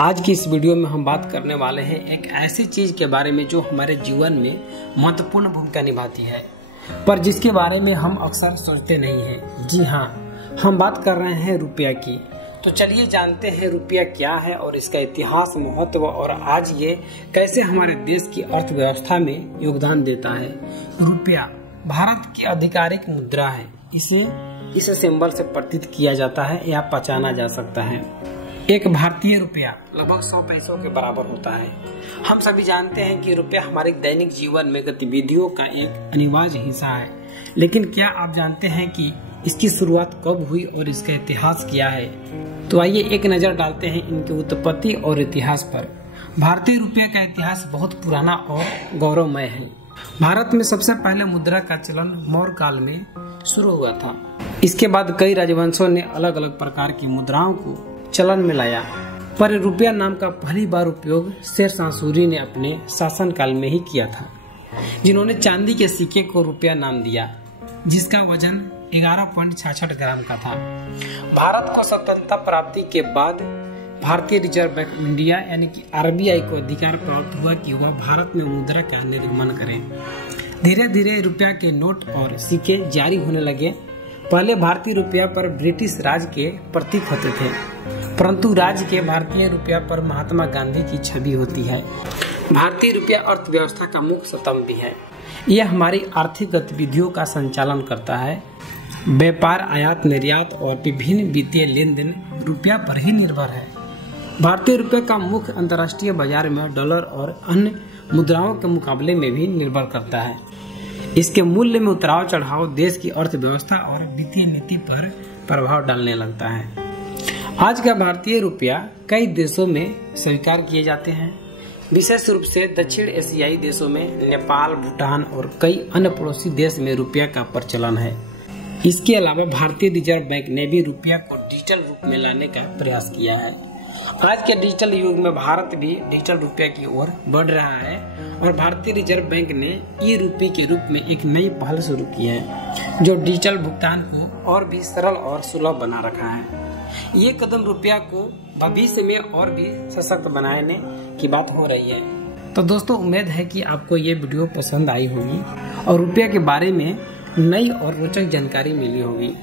आज की इस वीडियो में हम बात करने वाले हैं एक ऐसी चीज के बारे में जो हमारे जीवन में महत्वपूर्ण भूमिका निभाती है, पर जिसके बारे में हम अक्सर सोचते नहीं हैं। जी हाँ, हम बात कर रहे हैं रुपया की। तो चलिए जानते हैं रुपया क्या है और इसका इतिहास, महत्व और आज ये कैसे हमारे देश की अर्थव्यवस्था में योगदान देता है। रुपया भारत की आधिकारिक मुद्रा है। इस सिंबल से प्रतीत किया जाता है या पहचाना जा सकता है। एक भारतीय रुपया लगभग 100 पैसों के बराबर होता है। हम सभी जानते हैं कि रुपया हमारे दैनिक जीवन में गतिविधियों का एक अनिवार्य हिस्सा है, लेकिन क्या आप जानते हैं कि इसकी शुरुआत कब हुई और इसका इतिहास क्या है? तो आइए एक नजर डालते हैं इनकी उत्पत्ति और इतिहास पर। भारतीय रुपये का इतिहास बहुत पुराना और गौरवमय है। भारत में सबसे पहले मुद्रा का चलन मौर्य काल में शुरू हुआ था। इसके बाद कई राजवंशों ने अलग अलग प्रकार की मुद्राओं को चलन में लाया, पर रुपया नाम का पहली बार उपयोग शेरशाह सूरी ने अपने शासनकाल में ही किया था, जिन्होंने चांदी के सिक्के को रुपया नाम दिया, जिसका वजन 11.66 ग्राम का था। भारत को स्वतंत्रता प्राप्ति के बाद भारतीय रिजर्व बैंक ऑफ इंडिया यानी कि आरबीआई को अधिकार प्राप्त हुआ कि वह भारत में मुद्रा का निर्माण करे। धीरे धीरे रुपया के नोट और सिक्के जारी होने लगे। पहले भारतीय रुपया पर ब्रिटिश राज के प्रतीक होते थे, परंतु राज्य के भारतीय रुपया पर महात्मा गांधी की छवि होती है। भारतीय रुपया अर्थव्यवस्था का मुख्य स्तंभ भी है। यह हमारी आर्थिक गतिविधियों का संचालन करता है। व्यापार, आयात निर्यात और विभिन्न वित्तीय लेन देन रुपया पर ही निर्भर है। भारतीय रुपये का मुख्य अंतर्राष्ट्रीय बाजार में डॉलर और अन्य मुद्राओं के मुकाबले में भी निर्भर करता है। इसके मूल्य में उतार चढ़ाव देश की अर्थव्यवस्था और वित्तीय नीति पर प्रभाव डालने लगता है। आज का भारतीय रुपया कई देशों में स्वीकार किए जाते हैं, विशेष रूप से दक्षिण एशियाई देशों में नेपाल, भूटान और कई अन्य पड़ोसी देश में रुपया का प्रचलन है। इसके अलावा भारतीय रिजर्व बैंक ने भी रुपया को डिजिटल रूप में लाने का प्रयास किया है। आज के डिजिटल युग में भारत भी डिजिटल रुपया की ओर बढ़ रहा है और भारतीय रिजर्व बैंक ने ई रुपये के रूप में एक नई पहल शुरू की है, जो डिजिटल भुगतान को और भी सरल और सुलभ बना रखा है। ये कदम रुपया को भविष्य में और भी सशक्त बनाने की बात हो रही है। तो दोस्तों, उम्मीद है कि आपको ये वीडियो पसंद आई होगी और रुपया के बारे में नई और रोचक जानकारी मिली होगी।